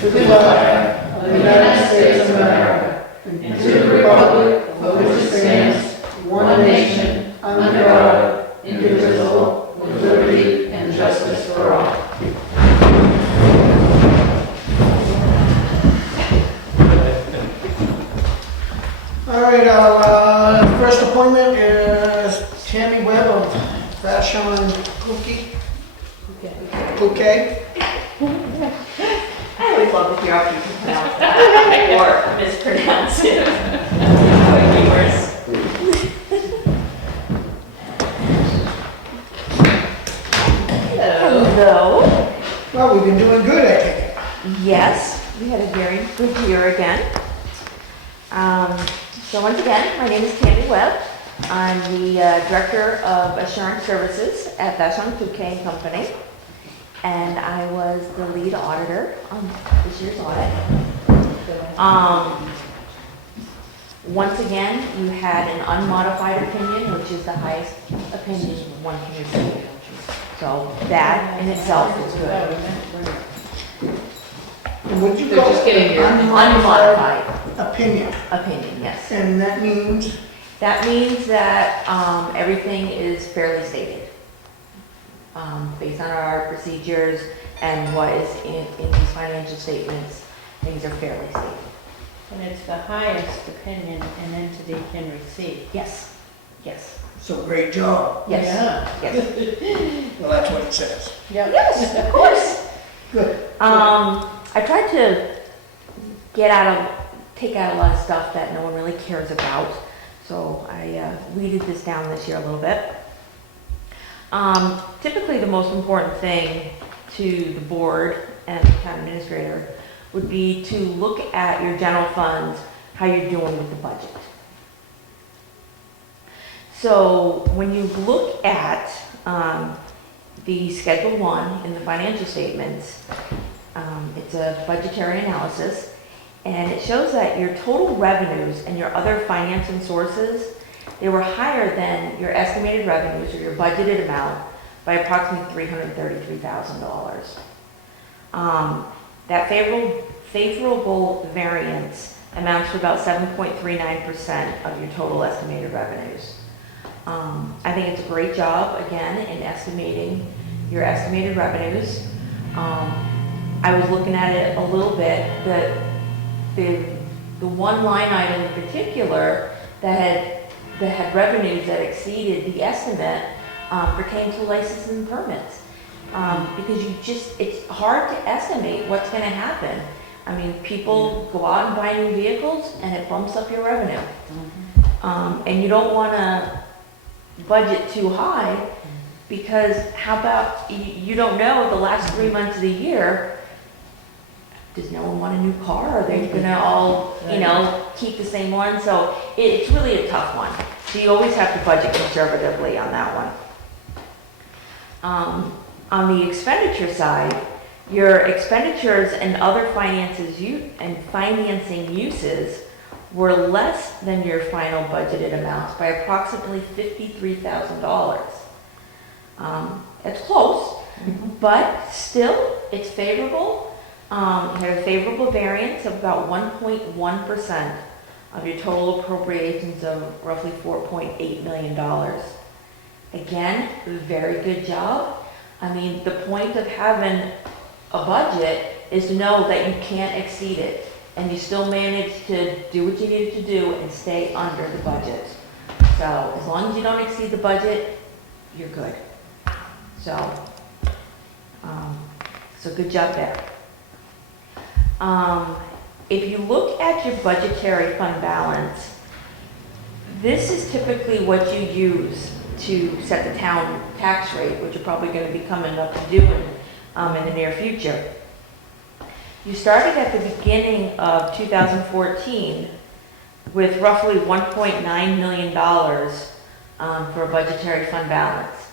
to the flag of the United States of America, and to the republic for which it stands, one nation, under God, indivisible, with liberty and justice for all. All right, our first appointment is Tammy Webb of Vashon Bouquet. I always love to hear how people pronounce that or mispronounce it. How it yours. Hello. Well, we've been doing good, I think. Yes, we had a very good year again. So once again, my name is Toni Webb. I'm the Director of Assurance Services at Vashon Bouquet Company. And I was the lead auditor on this year's audit. Once again, you had an unmodified opinion, which is the highest opinion one can receive. So that in itself is good. And would you So call just it getting your Unmodified opinion? opinion, yes. And that means? That means that everything is fairly stated. Based on our procedures and what is in these financial statements, things are fairly stated. And it's the highest opinion an entity can receive. Yes, yes, So great job. yes, Yeah. yes. Well, that's what it says. Yep. Yes, of course. Good. I tried to take out a lot of stuff that no one really cares about. So I weeded this down this year a little bit. Typically the most important thing to the board and the town administrator would be to look at your general funds, how you're doing with the budget. So when you look at the Schedule 1 in the financial statements, it's a budgetary analysis, and it shows that your total revenues and your other financing sources, they were higher than your estimated revenues or your budgeted amount by approximately $333,000. That favorable variance amounts to about 7.39% of your total estimated revenues. I think it's a great job, again, in estimating your estimated revenues. I was looking at it a little bit, the one line item in particular that had revenues that exceeded the estimate pertained to licenses and permits. Because it's hard to estimate what's going to happen. I mean, people go out and buy new vehicles and it bumps up your revenue. And you don't want to budget too high because how about, you don't know the last 3 months of the year, does no one want a new car? Are they going to all, keep the same one? So it's really a tough one. So you always have to budget conservatively on that one. On the expenditure side, your expenditures and other financing uses were less than your final budgeted amounts by approximately $53,000. It's close, but still it's favorable. You had a favorable variance of about 1.1% of your total appropriations of roughly $4.8 million. Again, very good job. I mean, the point of having a budget is to know that you can't exceed it, and you still manage to do what you needed to do and stay under the budget. So as long as you don't exceed the budget, you're good. So good job there. If you look at your budgetary fund balance, this is typically what you use to set the town tax rate, which you're probably going to be coming up to doing in the near future. You started at the beginning of 2014 with roughly $1.9 million for a budgetary fund balance.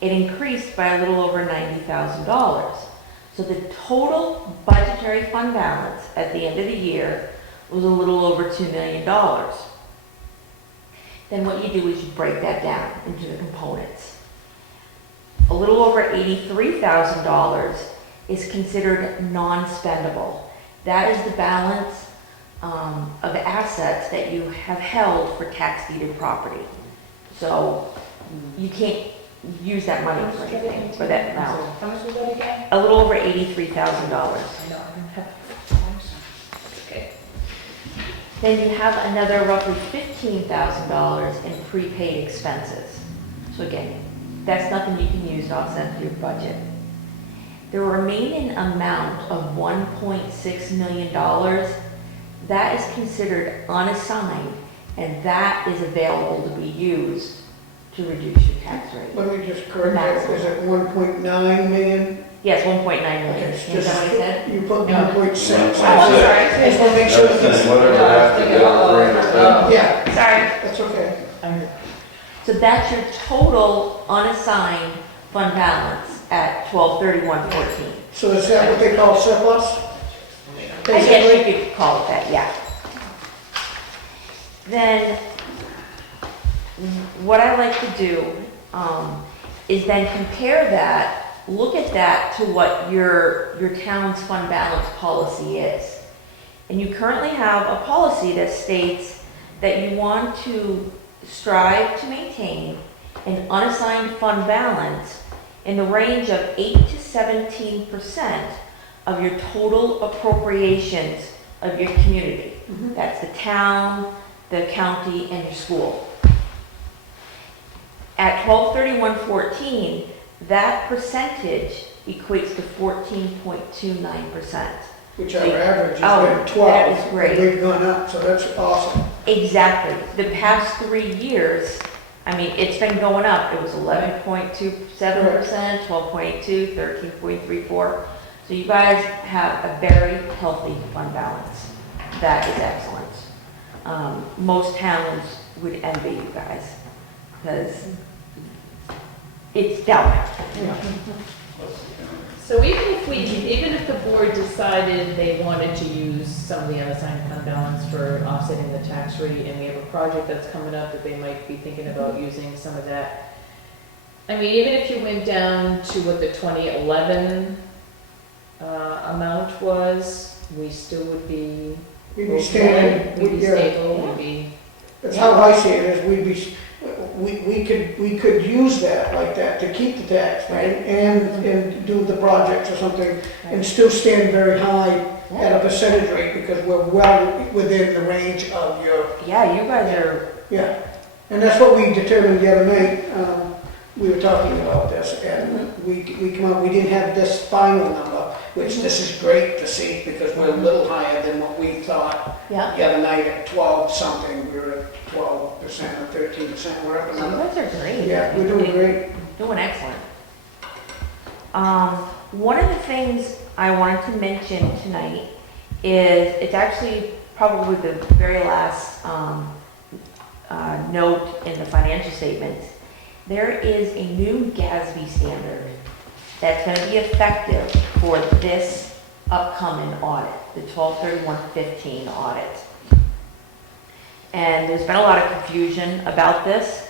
It increased by a little over $90,000. So the total budgetary fund balance at the end of the year was a little over $2 million. Then what you do is you break that down into the components. A little over $83,000 is considered non-spendable, that is the balance of assets that you have held for tax deeded property. So you can't use that money for anything, for that amount. How much was that again? A little over $83,000. I know, I don't have. Okay. Then you have another roughly $15,000 in prepaid expenses. So again, that's nothing you can use to offset your budget. The remaining amount of $1.6 million, that is considered unassigned, and that is available to be used to reduce your tax rate. Let me just correct that, is it 1.9 million? Yes, 1.9 million. Okay, Is it's that what I said? just, you put Yeah. 1.6. Oh, I'm sorry. I just want to make sure that this, Whatever has to do, bring it in. yeah, Sorry. that's okay. So that's your total unassigned fund balance at 12/31/14. So is that what they call surplus? I guess you could call it that, yeah. Then, what I like to do is then compare that, look at that to what your town's fund balance policy is. And you currently have a policy that states that you want to strive to maintain an unassigned fund balance in the range of 8 to 17% of your total appropriations of your community. That's the town, the county, and your school. At 12/31/14, that percentage equates to 14.29%. Which our average Oh, has been 12. that is great. And we've gone up, so that's awesome. Exactly. The past 3 years, I mean, it's been going up. It was 11.27%, 12.2, 13.34. So you guys have a very healthy fund balance. That is excellent. Most towns would envy you guys because it's down. So even if the board decided they wanted to use some of the unassigned fund balance for offsetting the tax rate, and we have a project that's coming up that they might be thinking about using some of that. I mean, even if you went down to what the 2011 amount was, we still would be. We'd be standing, We'd be yeah. stable, we'd be. That's how I see it, is we could use that like that to keep the tax rate and do the projects or something and still stand very high at a percentage rate because we're well within the range of your, Yeah, you guys are, yeah. And that's what we determined the other night, we were talking about this and we come up, we didn't have this final number, which this is great to see because we're a little higher than what we thought. yeah. The other night at 12 something, we were at 12% or 13%, whatever You number. guys are great. Yeah, we're doing great. Doing excellent. One of the things I wanted to mention tonight is, it's actually probably the very last note in the financial statements. There is a new GASB standard that's going to be effective for this upcoming audit, the 12/31/15 audit. And there's been a lot of confusion about this,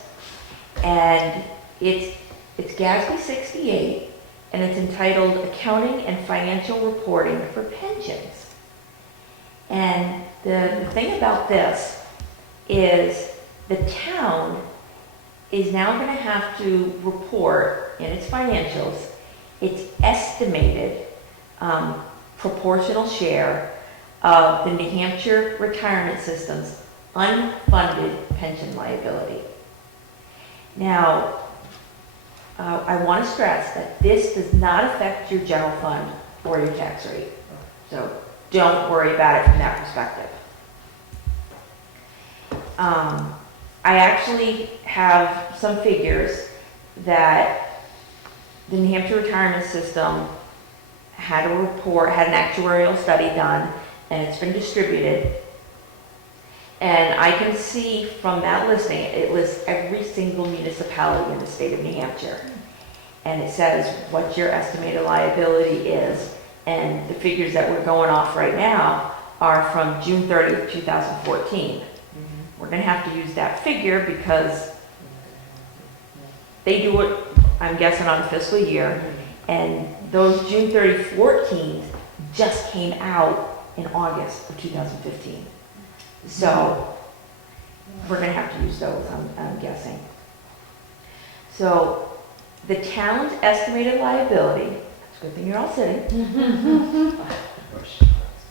and it's GASB 68, and it's entitled Accounting and Financial Reporting for Pensions. And the thing about this is the town is now going to have to report in its financials its estimated proportional share of the New Hampshire retirement system's unfunded pension liability. Now, I want to stress that this does not affect your general fund or your tax rate. So don't worry about it from that perspective. I actually have some figures that the New Hampshire retirement system had a report, had an actuarial study done, and it's been distributed. And I can see from that listing, it lists every single municipality in the state of New Hampshire. And it says what your estimated liability is. And the figures that we're going off right now are from June 30th, 2014. We're going to have to use that figure because they do it, I'm guessing, on a fiscal year. And those June 30, 14 just came out in August of 2015. So we're gonna have to use those, I'm guessing. So the town's estimated liability, it's a good thing you're all sitting,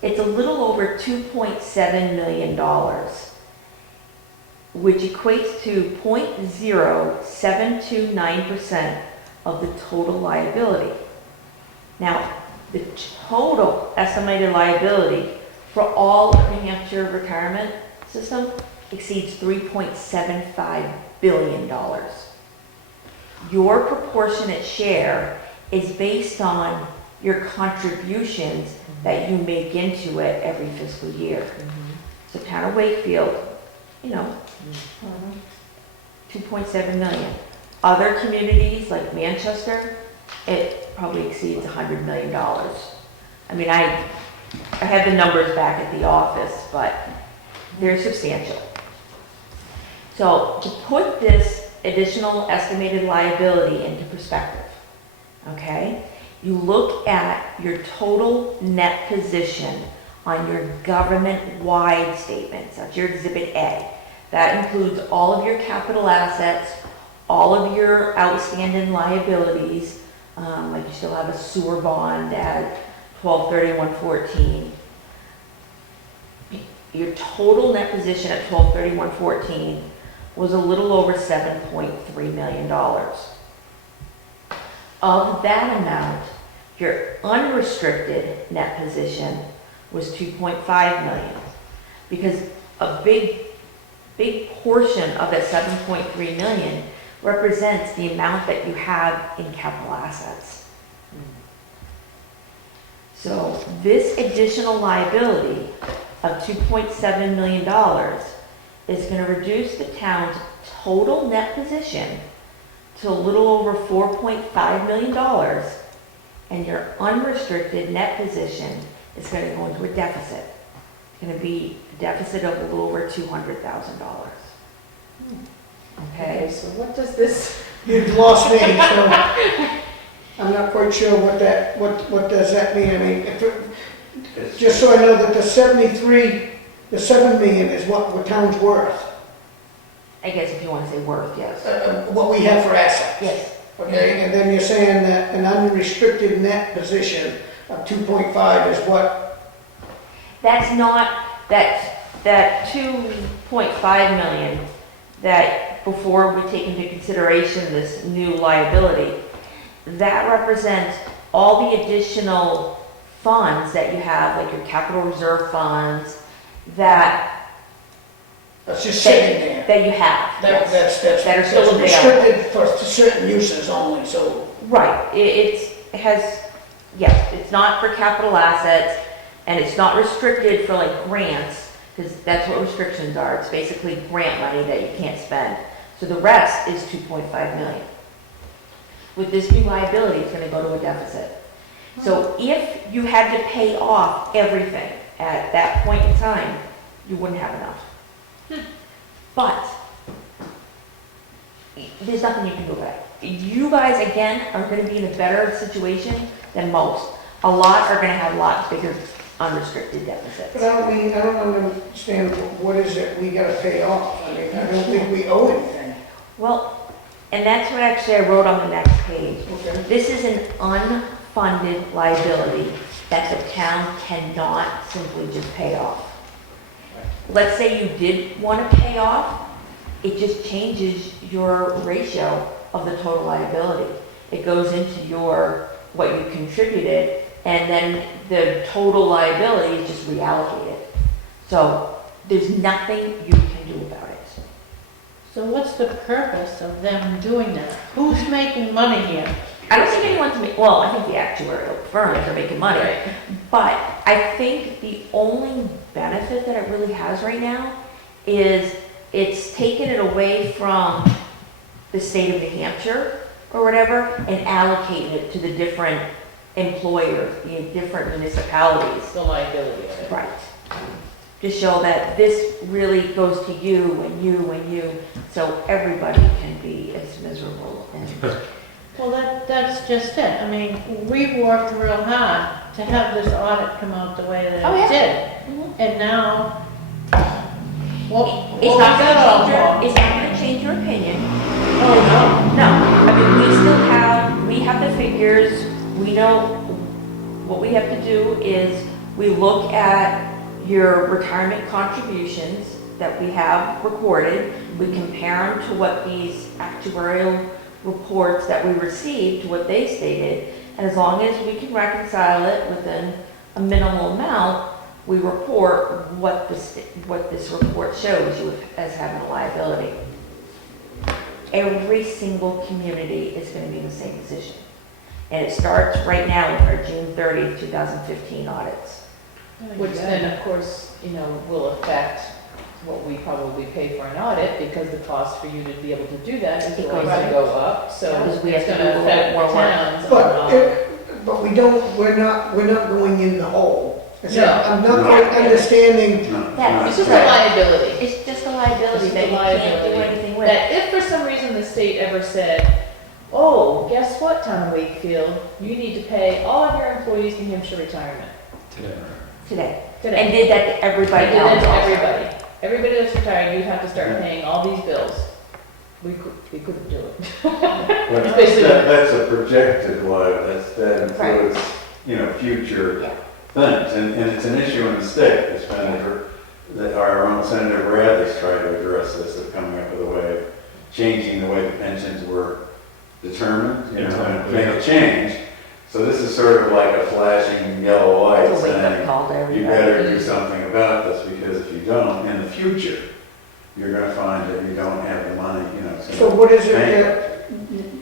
it's a little over $2.7 million, which equates to 0.0729% of the total liability. Now, the total estimated liability for all of New Hampshire retirement system exceeds $3.75 billion. Your proportionate share is based on your contributions that you make into it every fiscal year. So town of Wakefield, you know, 2.7 million. Other communities like Manchester, it probably exceeds $100 million. I mean, I had the numbers back at the office, but they're substantial. So to put this additional estimated liability into perspective, okay, you look at your total net position on your government-wide statements. That's your Exhibit A. That includes all of your capital assets, all of your outstanding liabilities, like you still have a sewer bond at 12/31/14. Your total net position at 12/31/14 was a little over $7.3 million. Of that amount, your unrestricted net position was $2.5 million, because a big portion of that $7.3 million represents the amount that you have in capital assets. So this additional liability of $2.7 million is going to reduce the town's total net position to a little over $4.5 million, and your unrestricted net position is going to go into a deficit. It's going to be a deficit of a little over $200,000. Okay, Okay? so what does this, You've lost me, so I'm not quite sure what does that mean? I mean, just so I know that the 7 million is what the town's worth, I guess if you want to say worth, yes. what we have for assets. Yes. Okay, and then you're saying that an unrestricted net position of 2.5 is what? That's not, that 2.5 million, that before we take into consideration this new liability, that represents all the additional funds that you have, like your capital reserve funds, that That's just sitting there. that you have. yes. That are still available. restricted for certain uses only, so. Right, it has, yes, it's not for capital assets, and it's not restricted for like grants, because that's what restrictions are. It's basically grant money that you can't spend. So the rest is 2.5 million. With this new liability, it's gonna go to a deficit. So if you had to pay off everything at that point in time, you wouldn't have enough. But there's nothing you can do about it. You guys, again, are gonna be in a better situation than most. A lot are gonna have a lot bigger unrestricted deficits. But I don't understand what is it we gotta pay off. I mean, I don't think we owe anything. Well, and that's what actually I wrote on the next page. Okay. This is an unfunded liability that the town cannot simply just pay off. Let's say you did want to pay off, it just changes your ratio of the total liability. It goes into what you contributed, and then the total liability is just reallocated. So there's nothing you can do about it. So what's the purpose of them doing that? Who's making money here? I don't think anyone's well, I think the actuarial firms are making money. Right. But I think the only benefit that it really has right now is it's taken it away from the state of New Hampshire or whatever and allocated it to the different employers, the different municipalities. the liability of it? Right. To show that this really goes to you and you and you, so everybody can be as miserable and Well, that's just it. I mean, we've worked real hard to have this audit come out the way that Oh, it yeah. did. Mhm. And now, what It's we not got all gonna change your, for? it's not gonna change your opinion. Oh, No, I mean, we have the figures, we know, what we have to do is, we look at your retirement contributions that we have recorded, we compare them to what these actuarial reports that we received, to what they stated, and as long as we can reconcile it within a minimal amount, we report what this report shows you as having a liability. Every single community is going to be in the same position. And it starts right now with our June 30th, 2015 audits. Which then, of course, will affect what we probably pay for an audit, because the cost for you to be able to do that is It going goes to go up, so Because we it's have to gonna do a little affect more the work. towns. But we're not going in the hole. No. I'm not quite understanding, That- It's just a liability. It's just a liability It's that a you can't do liability. anything with. That if for some reason the state ever said, oh, guess what, Town of Wakefield, you need to pay all of your employees New Hampshire retirement Today. today. And did that to everybody I did that else to also. everybody. Everybody that's retired, you have to start paying all these bills. We couldn't do it. But basically what- that's a projected that includes, future Yeah. things, and it's an issue in the state. It's been, that our own Senator Bradley's tried to address this, of coming up with a way of changing the way the pensions were determined, and make a change. So this is sort of like a flashing yellow light It's a wake-up saying, call to you everybody. better do something about this, because if you don't, in the future, you're gonna find that you don't have the money, so what is it that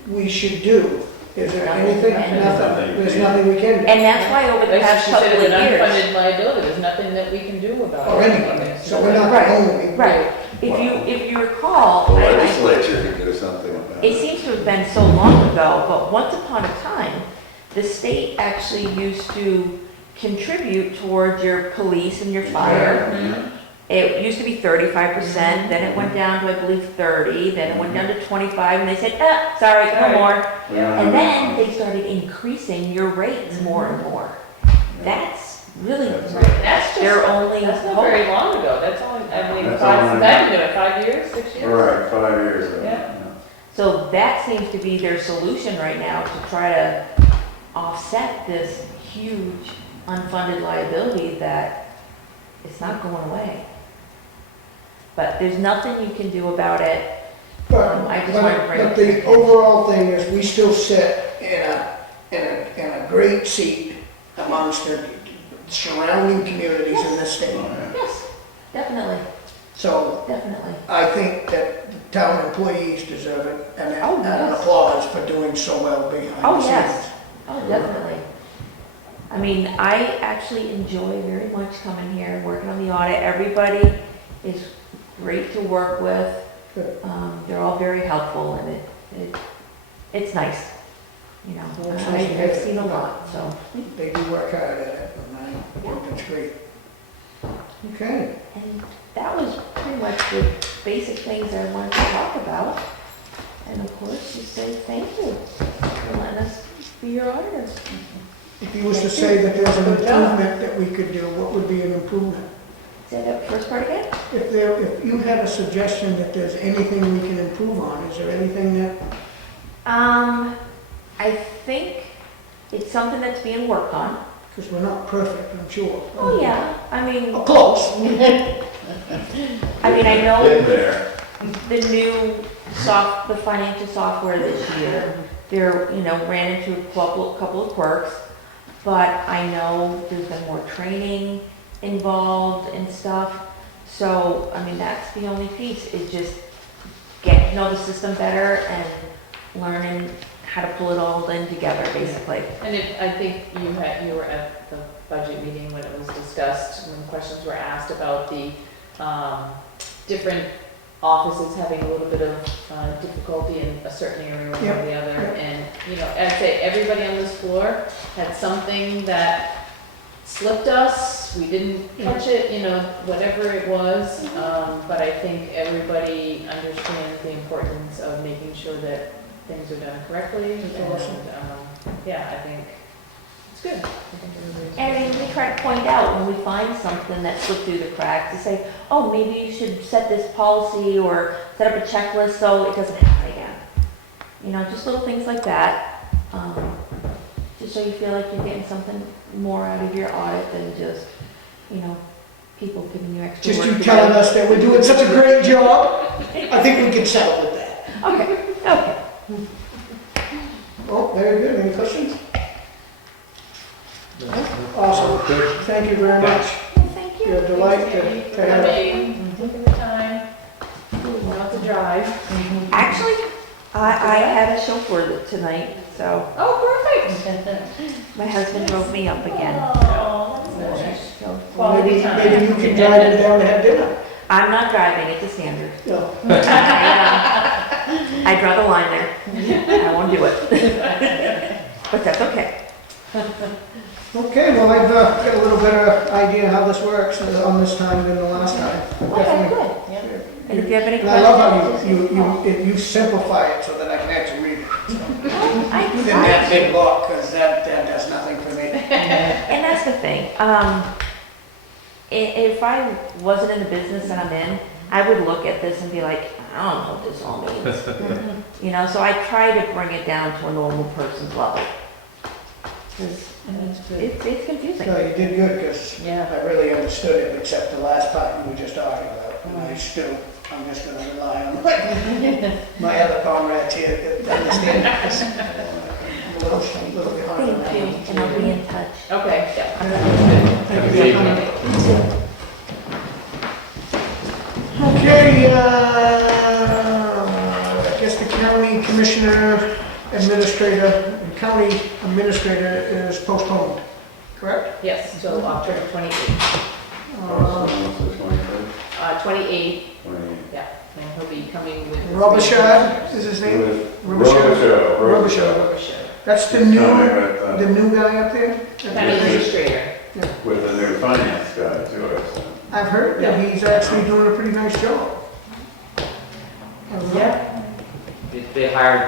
we should do? Is there Nothing. anything? Nothing. Nothing, there's nothing we can do. And that's why over the Like past she couple said, of it's an years. unfunded liability, there's nothing that we can do about it. Or anything, so we're not the only. Right. If you recall, The I- legislature can do something about it it. seems to have been so long ago, but once upon a time, the state actually used to contribute towards your police and your fire. It used to be 35%, then it went down to, I believe, 30, then it went down to 25, and they said, sorry, no more. And then they started increasing your rates more and more. That's really, That's just, they're only that's not hope. very long ago, that's only, That's five, only- that been 5 years, 6 years? Right, 5 years ago. Yeah. So that seems to be their solution right now, to try to offset this huge unfunded liability that it's not going away. But there's nothing you can do about it. But, I just wanted to bring but it. the overall thing is, we still sit in a great seat amongst the surrounding communities in this state. Yes, definitely, So definitely. I think that the town employees deserve it, and Oh, an yes. applause for doing so well behind Oh, the scenes. yes. Oh, definitely. I mean, I actually enjoy very much coming here and working on the audit. Everybody is great to work with. Good. They're all very helpful, and it's nice. Well, it's nice to I've hear. seen a lot, so. They do work hard at it, and I think it's great. Okay, And that was pretty much the basic things I wanted to talk about. And of course, just say thank you for letting us be your auditors. if you was to say that there's an improvement that we could do, what would be an improvement? Say that first part again? If you had a suggestion that there's anything we can improve on, is there anything that, I think it's something that's being worked on. because we're not perfect, I'm sure. Oh, yeah, I mean, Oh, close. I know Been there. the new the financial software this year, ran into a couple of quirks, but I know there's been more training involved and stuff. So, that's the only piece, is just getting to know the system better and learning how to pull it all in together, basically. And I think you were at the budget meeting when it was discussed, when questions were asked about the different offices having a little bit of difficulty in a certain area or Yep, the other. yep. And, I'd say everybody on this floor had something that slipped us, we didn't catch it, whatever it was. But I think everybody understands the importance of making sure that things are done correctly, and, awesome. yeah, I think it's good. I think everybody's. And I mean, we try to point out when we find something that slipped through the cracks, to say, oh, maybe you should set this policy or set up a checklist so it doesn't happen again. You know, just little things like that, just so you feel like you're getting something more out of your audit than just, you know, people giving you extra Just work. you telling us that we're doing such a great job, I think we can settle with that. Okay, okay. Oh, very good. Any questions? Awesome. Thank you very much. Well, thank you. You're a delight to have. Taking the time, not to drive. Actually, I had a chauffeur tonight, so Oh, perfect. my husband drove me up again. Oh, that's nice. So Maybe you can drive me down to have dinner. I'm not driving, it's a standard. No. I draw the line there. I won't do it. But that's okay. Okay, well, I've got a little better idea how this works on this time than the last time. Okay, Definitely. good. And if you have any And I love questions, how you simplify it so that I can actually read it. So. I In that big book, because that does nothing for me. And that's the thing. If I wasn't in the business that I'm in, I would look at this and be like, I don't know what this all means. You know, so I try to bring it down to a normal person's level. Because it's confusing. No, you did good, because Yeah. I really understood it, except the last part you were just talking about. And I'm just going to rely on my other comrades here that understand this. I'm a little behind on Thank you, that. and I'll be in touch. Okay, yeah. Thank you for coming. Okay, I guess the county county administrator is postponed, correct? Yes, until October 28th. Uh, 28th, yeah, and he'll be coming with. Robichaud is his name? Robichaud. That's the new guy up there? County administrator. With the new finance guy too, so. I've heard that he's actually doing a pretty nice job. Yeah. They hired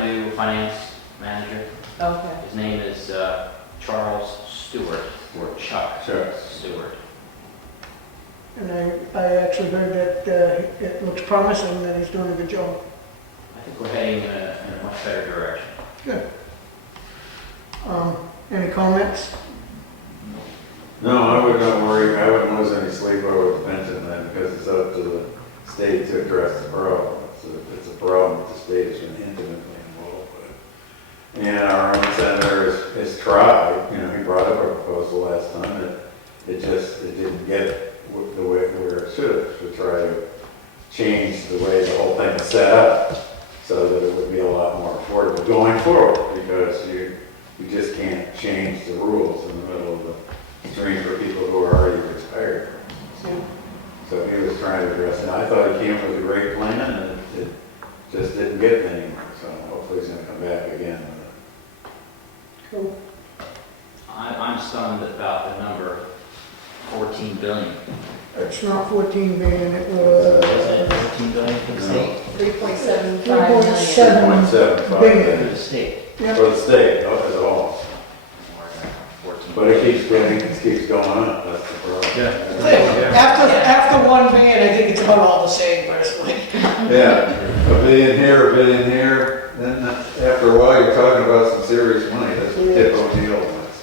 the new finance manager. Okay. His name is Charles Stewart, or Chuck Sure. Stewart. And I actually heard that it looks promising that he's doing a good job. I think we're heading in a much better direction. Good. Any comments? No, I would not worry, I wouldn't lose any sleep over the pension then, because it's up to the state to address the problem. It's a problem that the state has been intimately involved with. And our own senator has tried, he brought up a proposal last time, that it didn't get the way where it should have, to try to change the way the whole thing is set up, so that it would be a lot more affordable going forward, because you just can't change the rules in the middle of the stream for people who are already retired. So he was trying to address it. I thought he came up with a great plan, and it just didn't get anywhere. So hopefully he's going to come back again with it. Cool. I'm stunned about the number 14 billion. It's not 14 billion, it Is was it 14 billion for the state? 3.75 3.7 million. 3.75 For billion. the state. Yeah. for the state, as a whole. 14 But it keeps going up, that's the problem. After 1 billion, I think it's about all the same personally. Yeah, a billion here, then after a while, you're talking about some serious money, that's what Tip O'Neill wants.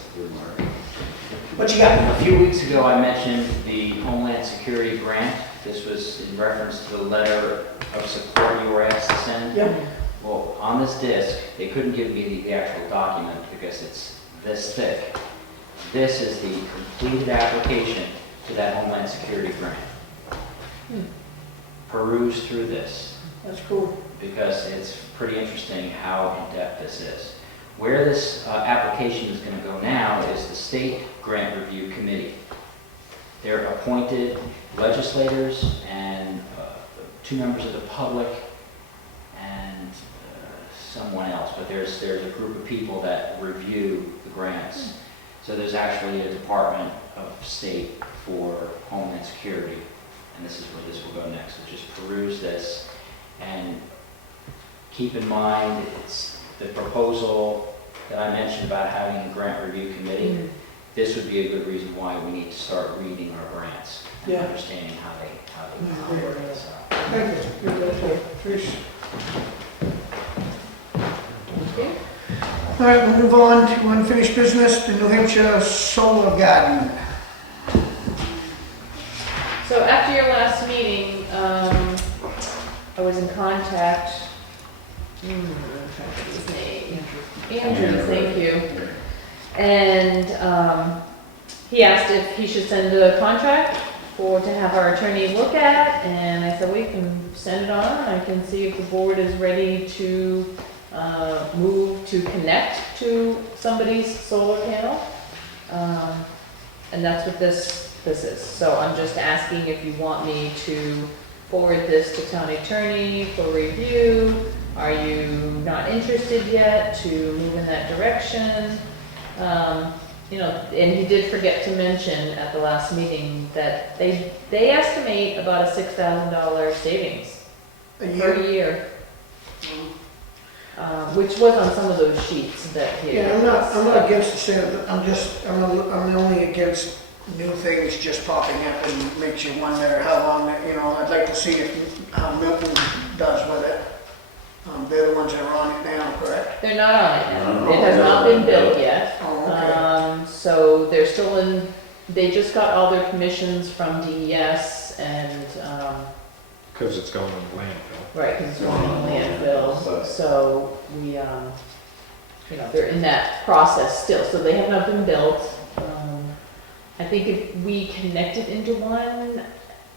What you got? A few weeks ago, I mentioned the Homeland Security grant. This was in reference to the letter of support you were asked to send. Yep. Well, on this disc, they couldn't give me the actual document because it's this thick. This is the completed application to that Homeland Security grant. Peruse through this That's cool. because it's pretty interesting how in-depth this is. Where this application is going to go now is the State Grant Review Committee. They're appointed legislators and 2 members of the public and someone else, but there's a group of people that review the grants. So there's actually a Department of State for Homeland Security, and this is where this will go next. So just peruse this, and keep in mind, it's the proposal that I mentioned about having a grant review committee. This would be a good reason why we need to start reading our grants and Yeah. understanding how they operate. So. Thank you. Okay, Trish. All right, we'll move on to unfinished business, the New Hampshire Solar Garden. So after your last meeting, I was in contact, I'm trying to think of his name. Andrew, thank you. And he asked if he should send a contract to have our attorney look at, and I said, we can send it on, I can see if the board is ready to move to connect to somebody's solar panel. And that's what this is. So I'm just asking if you want me to forward this to town attorney for review. Are you not interested yet to move in that direction? You know, and he did forget to mention at the last meeting that they estimate about a $6,000 savings per year. Which was on some of those sheets that he. Yeah, I'm not against the sale, I'm only against new things just popping up and makes you wonder how long, I'd like to see how Milton does with it. They're the ones that are on it now, correct? They're not on it now. It has not been built yet. Oh, okay. So they're still in, they just got all their permissions from DES and, Because it's going in the landfill. right, because it's going in the landfill. So we, they're in that process still. So they have not been built. I think if we connected into one,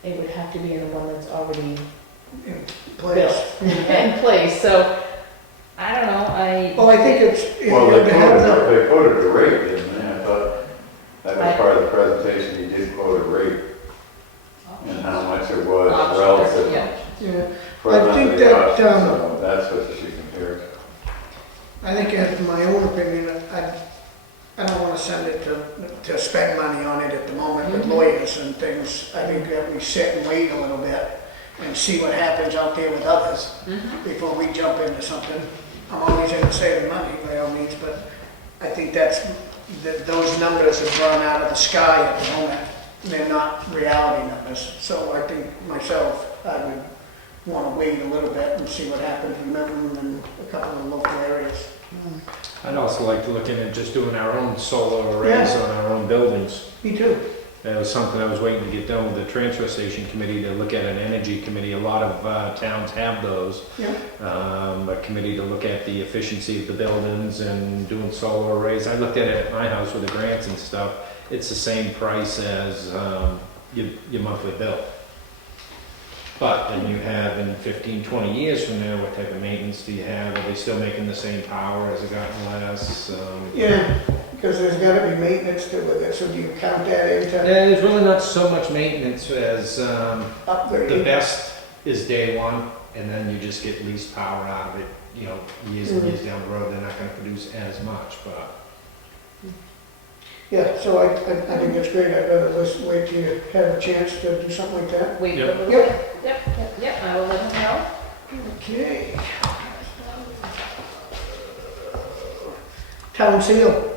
it would have to be in the one that's already Place. in place. So I don't know, Well, I think it's, Well, they to have the, quoted the rate, didn't they? I thought that was part of the presentation, you did quote a rate and how much it was relative. Yeah. for I them think to be that, options, so that's what she compared. I think in my own opinion, I don't want to send it to spend money on it at the moment with lawyers and things. I think that we sit and wait a little bit and see what happens out there with others before we jump into something. I'm always into saving money by all means, but I think those numbers have gone out of the sky at the moment. They're not reality numbers. So I think myself, I would want to wait a little bit and see what happens. Remember them in a couple of local areas. I'd also like to look into just doing our own solar arrays on our own buildings. Me too. That was something I was waiting to get done with the transfer station committee, to look at an energy committee. A lot of towns have those. Yeah. A committee to look at the efficiency of the buildings and doing solar arrays. I looked at it at my house with the grants and stuff. It's the same price as your monthly bill. But then you have in 15, 20 years from now, what type of maintenance do you have? Are they still making the same power? Has it gotten less? Yeah, because there's got to be maintenance to it. So do you count that into There's really not so much maintenance as upgrading? the best is day one, and then you just get least power out of it. Years and years down the road, they're not going to produce as much. But Yeah, so I think that's great. I'd rather just wait till you have a chance to do something like that. Wait for Yep. a little bit. Yep, I will let him know. Okay. Town seal.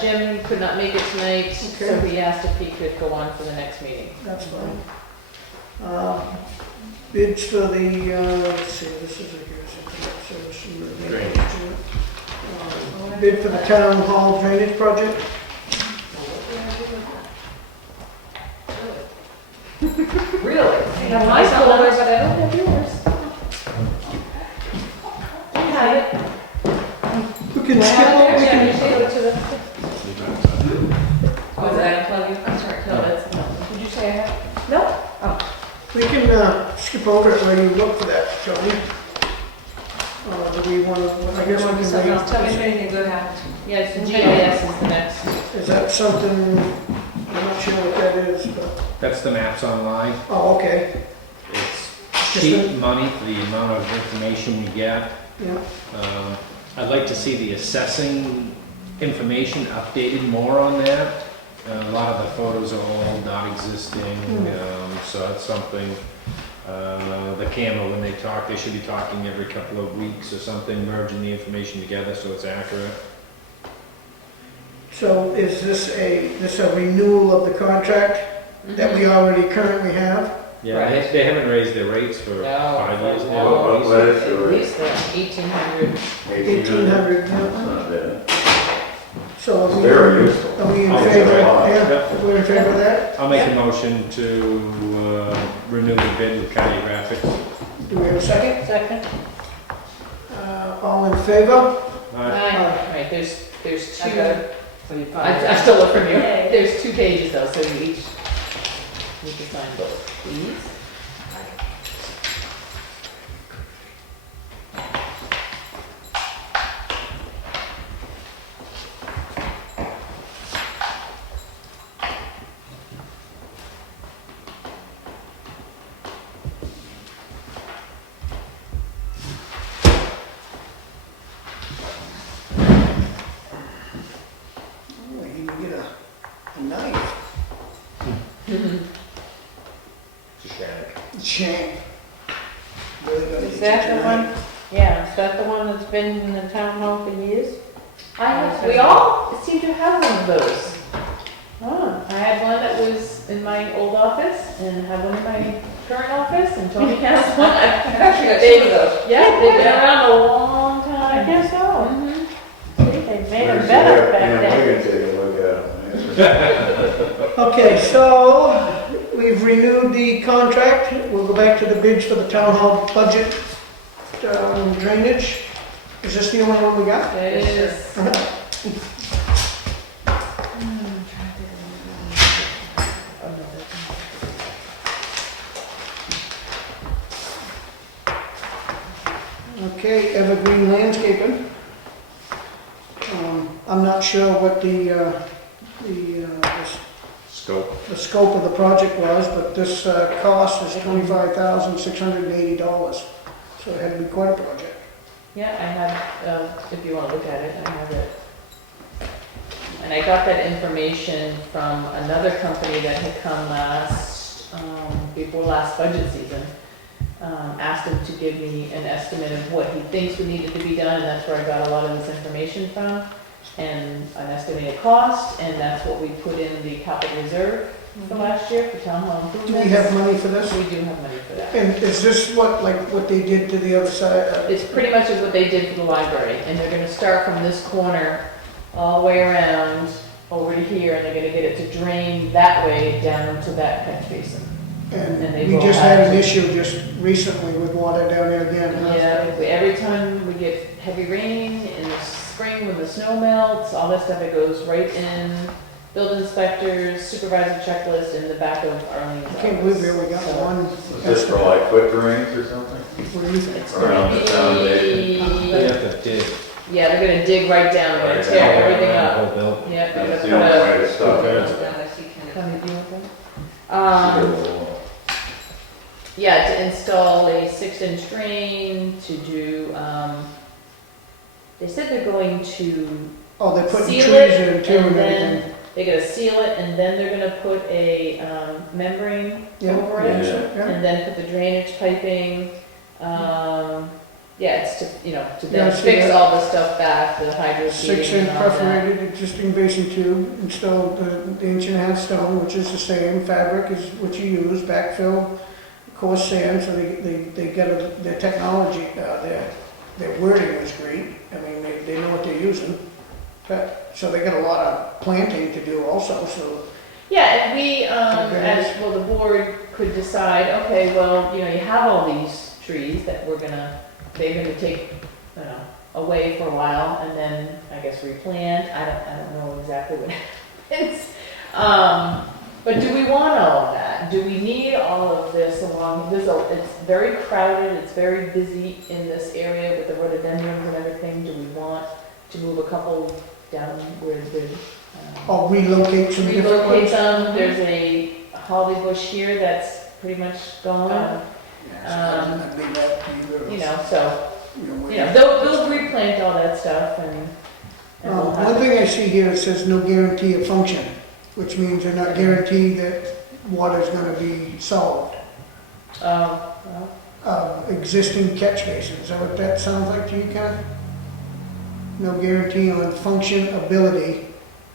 Jim could not make it tonight, so Okay. he asked if he could go on for the next meeting. That's fine. Bids for the, let's see, this is a Drainage. Bid for the town hall drainage project. Really? I have my folder, but I don't have yours. I have it. We can skip over, we Yeah, can, you should go to the. Oh, is that unplug you? I'm sorry. No, that's, no. Did you say I have? No. we can skip over it while you look for that, Tony. Do we want to, I guess we can wait. Tell me if anything good happens. Yeah, it's the GIS is the next. Is that something, I'm not sure what that is, but, that's the maps online. oh, okay, It's cheap money for the amount of information you get. yeah. I'd like to see the assessing information updated more on that. A lot of the photos are all not existing, so that's something the camera, when they talk, they should be talking every couple of weeks or something, merging the information together so it's accurate. So is this a renewal of the contract that we already currently have? Yeah, Right. they haven't raised their rates for No, 5 years for a now. while. What is At the rate? least 1,800. 1,800, yeah. That's not bad. So It's very useful. are we in I'll favor? take it. Yeah, we're in favor of that? I'll make a motion to renew the bid with Connie Graphics. Do we have a second? Second? All in favor? Right, there's two, Okay. So you I still look from you. There's 2 pages though, so you each need to sign both, please. Oh, you can get a knife. It's a shame. Shame. Really gonna Is get that you the tonight. one? Yeah, is that the one that's been in the town hall for years? We all seem to have one of those. Oh, I had one that was in my old office and had one in my current office and Tony has one. I've actually got 2 of those. Yeah, they've been around a long I time. guess so. Mhm. See, they made them Where's better the- back yeah, then. we can take a look at them. Okay, so we've renewed the contract. We'll go back to the bids for the town hall budget drainage. Is this the only one we got? It is. Okay, Evergreen Landscaping. I'm not sure what the scope of the project was, but this cost is $25,680. So it had to be quite a project. Yeah, I have, if you want to look at it, I have it. And I got that information from another company that had come before last budget season. Asked him to give me an estimate of what he thinks would needed to be done, and that's where I got a lot of this information from. And an estimated cost, and that's what we put in the capital reserve for last year for town hall Do improvements. we have money for this? We do have money for that. And is this what they did to the other side? It's pretty much what they did for the library, and they're gonna start from this corner all the way around over to here, and they're gonna get it to drain that way down to that catch basin. And they And we will just had have an to- issue just recently with water down there again. Yeah, every time we get heavy rain in the spring when the snow melts, all that stuff, it goes right in building inspectors, supervisor checklist in the back of Arlene's I office. can't believe we only got So one. Is this for like foot drains or something? What do you think? It's Around gonna the foundation. They be, have to dig. yeah, they're gonna dig right down, they're gonna tear everything The up. whole building. Yeah, they're That's gonna the put only a, way to stop it. Connie, do you want that? Yeah, to install a 6-inch drain, to do, they said they're going to, Oh, they're putting trees Seal it, in too and and then- everything. they're gonna seal it, and then they're gonna put a membrane Yeah, over it, yeah. and then put the drainage piping. Yeah, it's to, to Yeah, then I see fix that. all the stuff back, the hydro seeding 6-inch and all that. perforated existing basin tube, installed the 1.5-inch stone, which is the same fabric as what you use, backfill, coarse sand, so they get their technology, their wording was great. I mean, they know what they're using. So they got a lot of planting to do also, so. Yeah, and we, Okay. as, well, the board could decide, okay, well, you have all these trees that they're gonna take, away for a while, and then, I guess, replant. I don't know exactly what happens. But do we want all of that? Do we need all of this along, it's very crowded, it's very busy in this area with the rhododendrons and everything. Do we want to move a couple down where the, Or relocate some different relocate ones. some? There's a holly bush here that's pretty much gone. Yeah, so that'd be that either. So, they'll replant all that stuff and we'll One have, thing I see here, it says no guarantee of function, which means they're not guaranteed that water's gonna be solved. Well, Existing catch basins, is that what that sounds like to you, Ken? No guarantee on functionability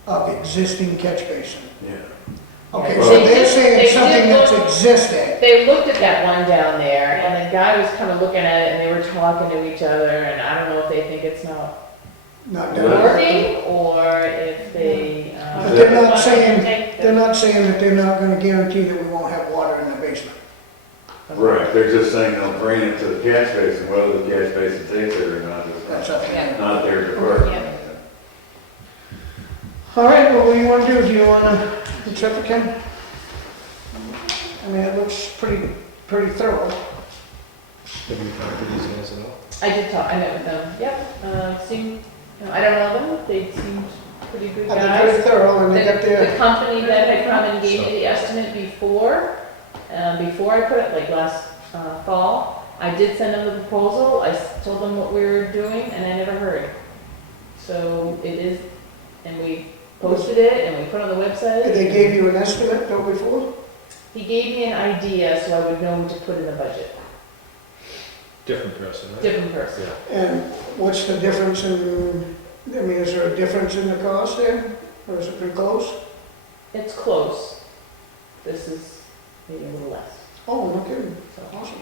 of existing catch basin. Yeah. Okay, Yeah, so they they're did- saying they did something that's look- existing. they looked at that one down there, and the guy was kind of looking at it, and they were talking to each other, and I don't know if they think it's not Not Yeah. done. working, or if they, But they're not But saying, take the- they're not saying that they're not gonna guarantee that we won't have water in the basement. Right, they're just saying they'll drain it to the catch basin, whether the catch basin takes it or not, That's is up to them. not their department. All right, well, what do you wanna do? Do you wanna accept it, Ken? I mean, it looks pretty thorough. Have you talked to these guys at all? I did talk, I met with them, yep, seemed, I don't know them, they seemed pretty good I think pretty guys. thorough, and they got The their, company that had come and gave me the estimate before I put it, like last fall, I did send them the proposal, I told them what we were doing, and I never heard. So it is, and we posted it, and we put it on the website. they gave you an estimate though before? He gave me an idea, so I would know what to put in the budget. Different person, right? Different person. And what's the difference in, I mean, is there a difference in the cost there? Or is it pretty close? It's close. This is maybe a little less, Oh, no kidding. so. Awesome.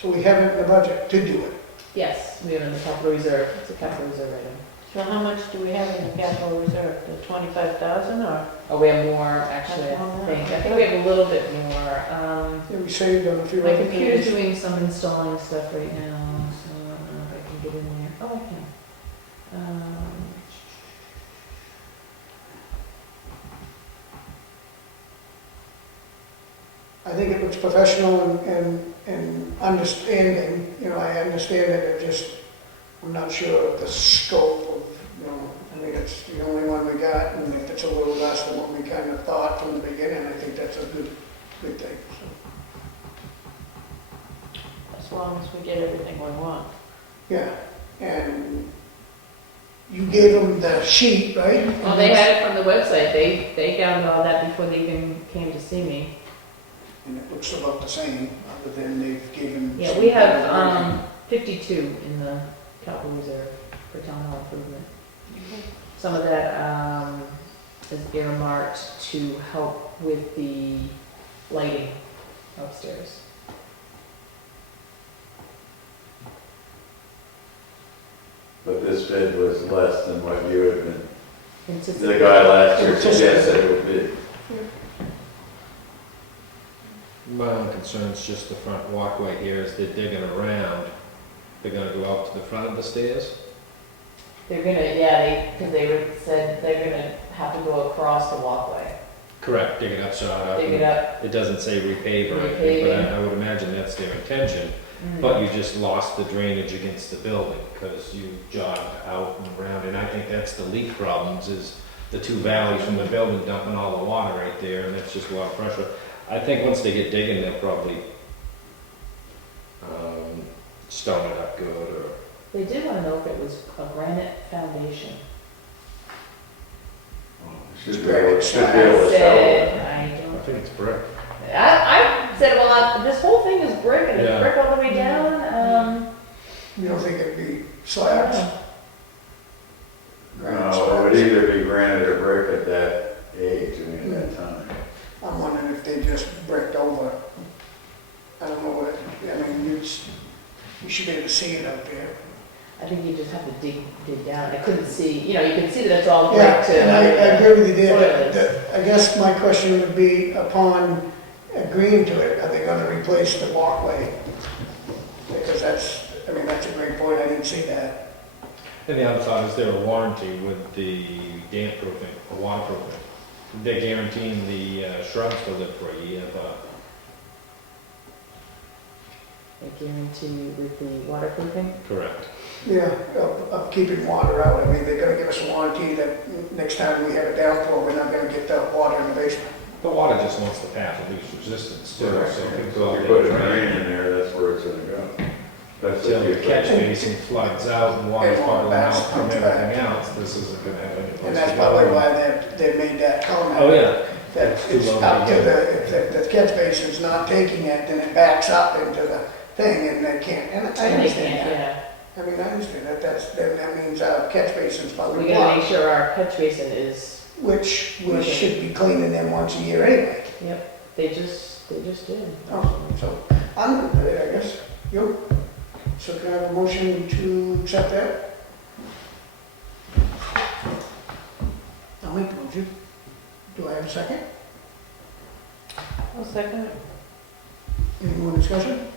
So we have it in the budget to do it. Yes, we have it in the capital reserve, it's a capital reserve item. So how much do we have in the capital reserve? The 25,000 or? Oh, we have more, actually, I think we have a little bit more. Yeah, we saved on a few My other computer's things. doing some installing stuff right now, so I don't know if I can get in there. Oh, I can. I think it looks professional and understanding, you know, I understand it, it just, I'm not sure of the scope of, you know, I mean, it's the only one we got, and if it's a little less than what we kind of thought from the beginning, I think that's a good thing, so. As long as we get everything we want. Yeah, and you gave them the sheet, right? Well, they had it from the website, they found all that before they even came to see me. And it looks about the same, other than they've given. Yeah, we have, 52 in the capital reserve for town hall improvement. Some of that, is earmarked to help with the lighting upstairs. But this bid was less than what you had been, the Anticipated. guy last year suggested it would be. My own concern is just the front walkway here, as they're digging around, they're gonna go out to the front of the stairs? They're gonna, because said they're gonna have to go across the walkway, Correct, dig it up, shot up. dig it up. It doesn't say repave or anything, but Repaving. I would imagine that's their intention. But you just lost the drainage against the building, because you jogged out and around, and I think that's the leak problems, is the two valleys from the building dumping all the water right there, and that's just water pressure. I think once they get digging, they'll probably, stone it up good, or, They did wanna know if it was a granite foundation. Should be able to sell it. Said, I I don't. think it's brick. I said, well, this whole thing is brick, and it's Yeah. brick all the way down, You don't think it'd be I don't slabs? know. Granite No, it slabs? would either be granite or brick at that age, I mean, at that time. I'm wondering if they just bricked over. I don't know what, I mean, you should be able to see it out there. I think you just have to dig down, I couldn't see, you can see that it's all Yeah, brick too. and I agree with you there. Toilets. I guess my question would be, upon agreeing to it, are they gonna replace the walkway? Because that's a great point, I didn't see that. And the other thought, is there a warranty with the damp proofing, or waterproofing? They're guaranteeing the shrubs to live for a year, but I guarantee with the waterproofing. correct. Yeah, of keeping water out, I mean, they're gonna give us a warranty that next time we have a downpour, we're not gonna get the water in the basement. The water just wants the path of least resistance too, so it can go If out you put a there. drain in there, that's where it's gonna go. That's Until what the you catch basin floods out and water's And water bubbling out bounces from back. everything else, this isn't gonna have any place to go. And that's probably why they made that comment. Oh, yeah. that It's too it's low up to to if the catch basin's not taking it, then it backs up into the thing and they can't, and I And they understand can't, that. yeah. I mean, I understand that, then that means our catch basin's probably We gotta make blocked, sure our catch basin is, which we Okay. should be cleaning them once a year anyway. they just did. Oh, so, I'm good with it, I guess. You? So can I have a motion to accept that? I'll make the motion. Do I have a second? I'll second it. Any more discussion?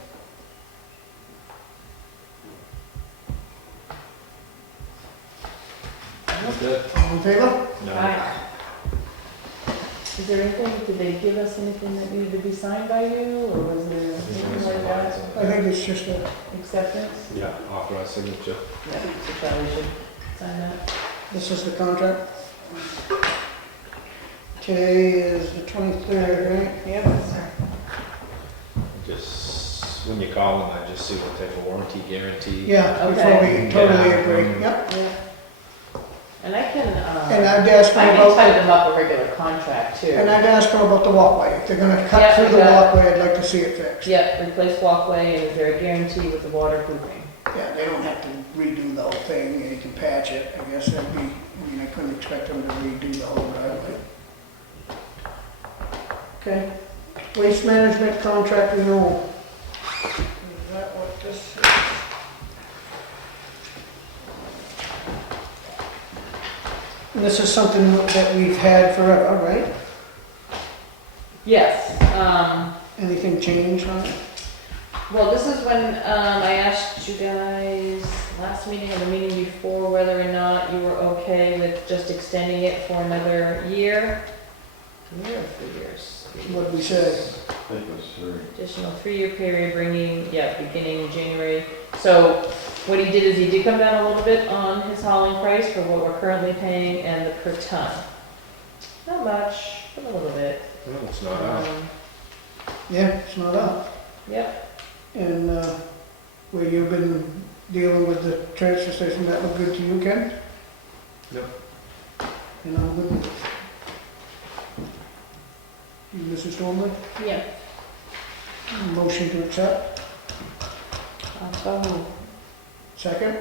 Good. All in favor? No. Right. Is there anything, did they give us anything that needed to be signed by you, or was there anything like that? I think it's just a, Acceptance? Yeah, authorized signature. Yeah, so Charlie should sign that. this is the contract. Today is the 23rd, right? Yeah. Just, when you call them, I just see what type of warranty guarantee. Yeah, before we totally agree, yep. Yeah. And I can, And I'd ask them I can about, type them up a regular contract too. and I'd ask them about the walkway. If they're gonna cut Yeah, through the okay. walkway, I'd like to see it fixed. Yep, replace walkway and is there a guarantee with the waterproofing? Yeah, they don't have to redo the whole thing, you can patch it, I guess that'd be, I mean, I couldn't expect them to redo the whole driveway. Okay, waste management contract renewal. Is that what this is? And this is something that we've had forever, right? Yes, Anything change on it? well, this is when, I asked you guys last meeting or the meeting before whether or not you were okay with just extending it for another year. Year or 3 years? What'd we say? I think it was 3. Additional 3-year period bringing, beginning in January. So what he did is he did come down a little bit on his hauling price for what we're currently paying and the per ton. Not much, but a little bit. No, it's not out. Yeah, it's not up. Yep, And, where you've been dealing with the transfer station, that look good to you, Ken? Yep. And I'm good with it. You, Mrs. Twombley? yeah. Motion to accept, So, second?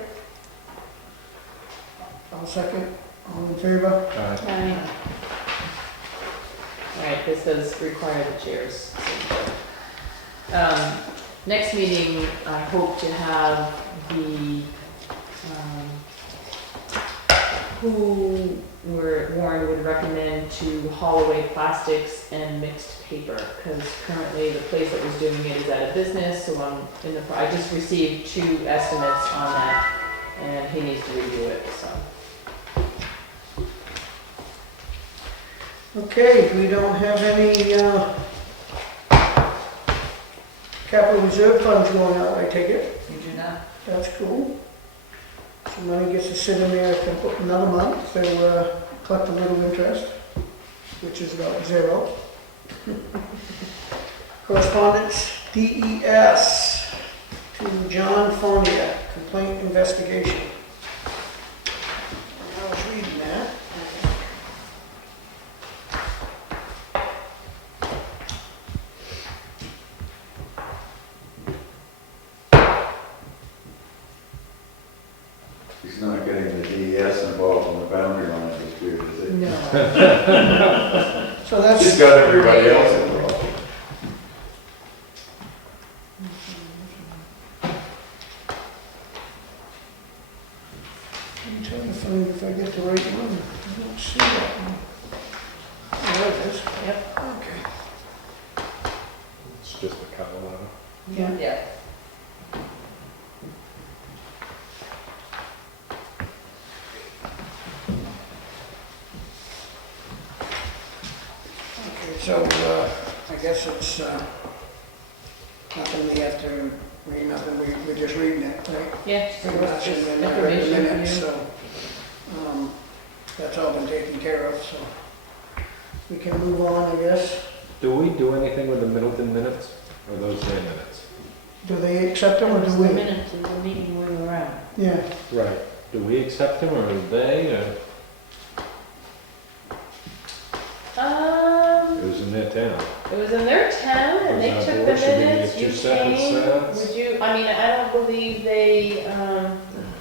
I'll second. All in favor? I, All right, this does require the chair's signature. Next meeting, I hope to have the, who Warren would recommend to haul away plastics and mixed paper, because currently the place that was doing it is out of business, so I just received 2 estimates on that, and he needs to review it, so. Okay, we don't have any, capital reserve funds going out, I take it? You do not. That's cool. So money gets to sit in there for another month, so, collect a little interest, which is about 0. Correspondence, DES to John Fournier, complaint investigation. I was reading that. He's not getting the DES involved in the boundary line dispute, is he? No. So that's. He's got everybody else involved. I'm trying to find if I get the right one. I don't see that one. Oh, there it is. Yep. Okay. It's just a cover letter. Yeah. Yeah. Okay, so, I guess it's, nothing we have to read, nothing, we're just reading it, right? Yeah, Pretty much, just and then I read the information for minutes, you. so, that's all been taken care of, so we can move on, I guess. Do we do anything with the Middleton minutes, or those their minutes? Do they accept them or it was do the we? minutes of the meeting we were at. Yeah, Right. Do we accept them, or they, or? in their town. It was in their town and they Was took that the board, should we minutes, get you two separate came, sets? would you, I mean, I don't believe they,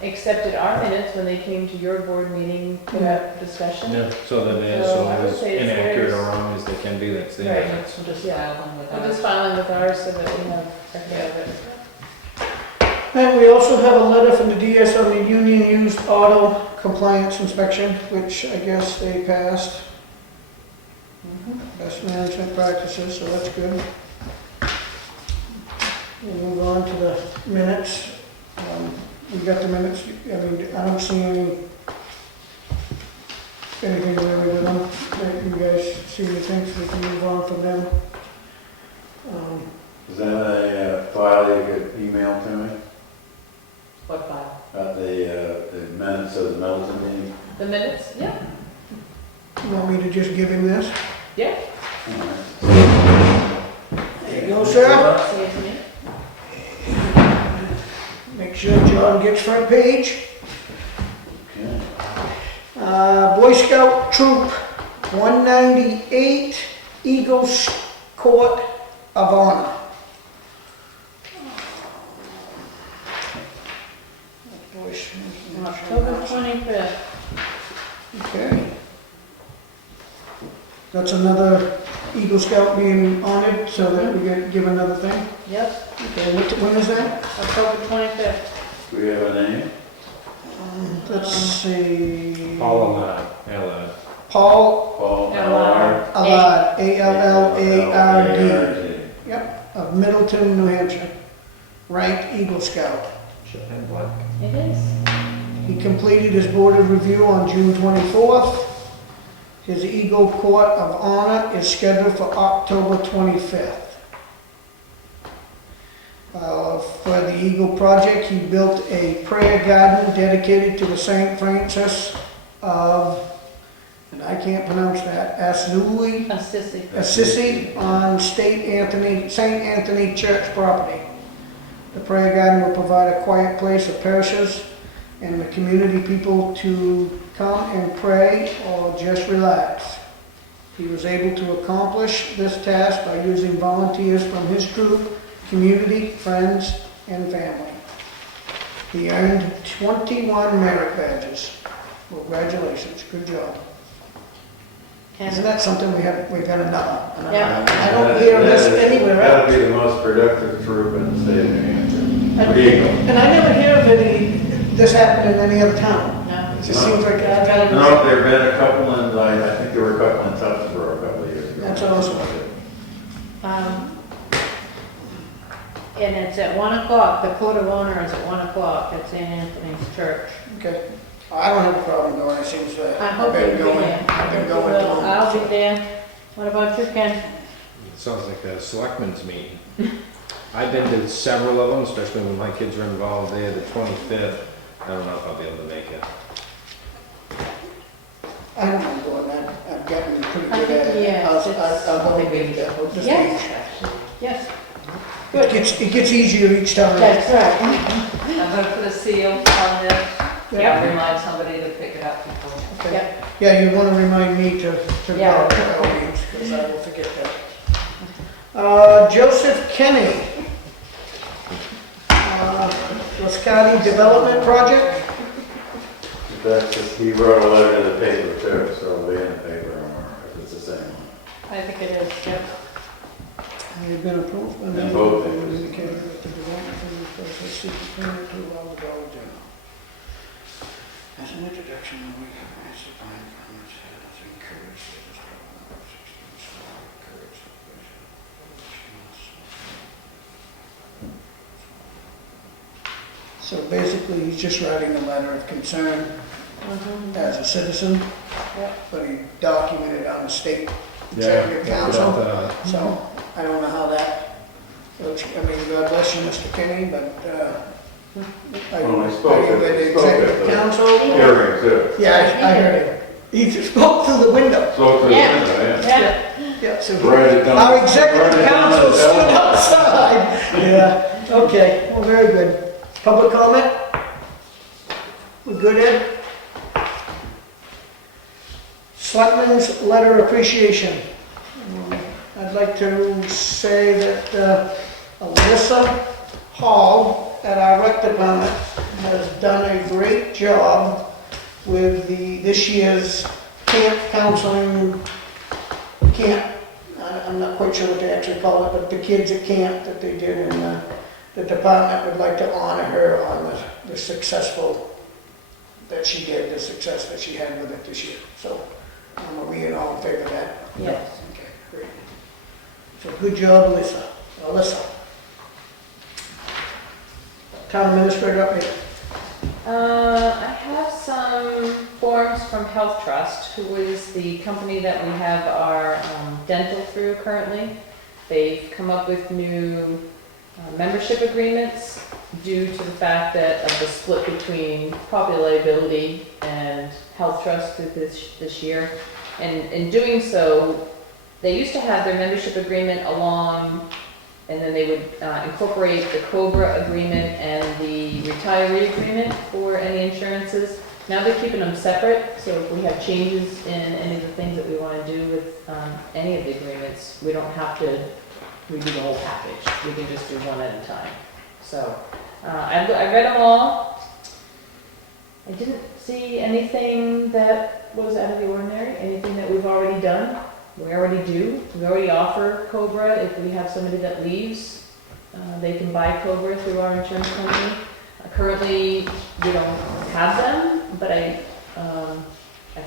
accepted our minutes when they came to your board meeting without discussion. Yeah, so then they're So so I would as say it's inaccurate or theirs. wrong as they can be, that's their Right. minutes. We'll just Yeah. file them with I'm ours. just filing with ours so that we have record of it. And we also have a letter from the DS on the union used auto compliance inspection, which I guess they passed. Best management practices, so that's good. We'll move on to the minutes. We got the minutes, I mean, I don't see anything really with them. You guys see anything, so we can move on from them. Is that a file you could email to me? What file? About the minutes of the Middleton meeting? The minutes? Yeah. You want me to just give him this? Yeah. There you go, sir. See it to me? Make sure John gets front page. Okay. Boy Scout Troop 198, Eagles Court of Honor. October 25th. Okay. That's another Eagle Scout being honored, so that we get, give another thing. Yep, Okay, when is that? October 25th. Do we have a name? Let's see. Paul Allard, Allard. Paul Paul Allard. Allard, A-L-L-A-R-D, Allard. yep, of Middleton, New Hampshire, ranked Eagle Scout. It is. He completed his board of review on June 24th. His Eagle Court of Honor is scheduled for October 25th. For the Eagle Project, he built a prayer garden dedicated to the St. Francis of, and I can't pronounce that, Assisi on St. Anthony Church property. The prayer garden will provide a quiet place for parishes and the community people to come and pray or just relax. He was able to accomplish this task by using volunteers from his group, community, friends, and family. He earned 21 merit badges. Congratulations, good job. Isn't that something we got another? Yeah. I don't hear this anywhere That'll else. be the most productive troop in the state of New Hampshire. And Eagle. and I never hear of this happening in any other town. No. It just seems like I've got. No, there've been a couple in, I think there were a couple in Tuftsboro a couple of years ago. That's awesome. And it's at 1 o'clock, the Court of Honor is at 1 o'clock at St. Anthony's Church. Okay. I don't have a problem going, it seems that I I've hope been you'll be going, there. I've been Well, going to them. I'll be there. What about you, Ken? It sounds like a selectmen's meeting. I've been to several of them, especially when my kids were involved there, the 25th. I don't know if I'll be able to make it. I don't mind going that, I've gotten pretty I good think, at it. yes, I'll go and get that, just Yes. Yes. Good. It gets easier each time. That's right. I'm gonna put a seal on this, Yeah. remind somebody to pick it up before. Okay. Yep. Yeah, you want to remind me to go Yeah. to meetings, because I will forget that. Joseph Kenney. Lascati Development Project. That's just, he wrote a letter to the paper too, so it'll be in the paper tomorrow, if it's the same one. I think it is, yep. You've been approved. And And both things. indicated that the development from the process seeking permit to allow the Dollar General. As an introduction, we have asked the plan permits has encouraged So basically, he's just writing a letter of concern as a citizen, but he documented on the state executive council. So I don't know how that looks. I mean, God bless you, Mr. Kenney, but are Well, I you spoke with the at executive the council? hearing too. Yeah, I heard him. He just spoke through the window. So through the Yeah. window, yeah. Yeah. Yeah, so Write it down. our executive Write it down council and stood tell him. outside. Yeah, okay, well, very good. Public comment? We good, Ed? Selectmen's letter appreciation. I'd like to say that Alyssa Hall at our rec department has done a great job with this year's camp counseling, I'm not quite sure what they actually call it, but the kids at camp that they did, and the department would like to honor her on the successful that she did, the success that she had with it this year. So, are we all in favor of that? Yes. Okay, great. So good job, Alyssa. Town administrator update. I have some forms from Health Trust, who is the company that we have our dental through currently. They've come up with new membership agreements due to the fact that of the split between property liability and Health Trust through this year. And in doing so, they used to have their membership agreement along, and then they would incorporate the COBRA agreement and the retiree agreement for any insurances. Now they're keeping them separate, so if we have changes in any of the things that we want to do with any of the agreements, we don't have to redo the whole package. We can just do one at a time. So I read them all. I didn't see anything that was out of the ordinary, anything that we've already done. We already do. We already offer COBRA. If we have somebody that leaves, they can buy COBRA through our insurance company. Currently, we don't have them, but I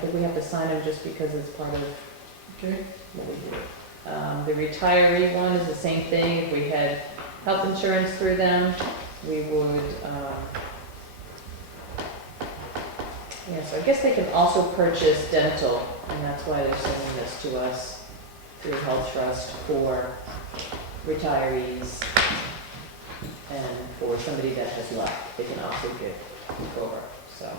think we have to sign them just because it's part of what we do. The retiree one is the same thing. If we had health insurance through them, we would, so I guess they can also purchase dental, and that's why they're sending this to us through Health Trust for retirees and for somebody that has left. They can also get COBRA, so.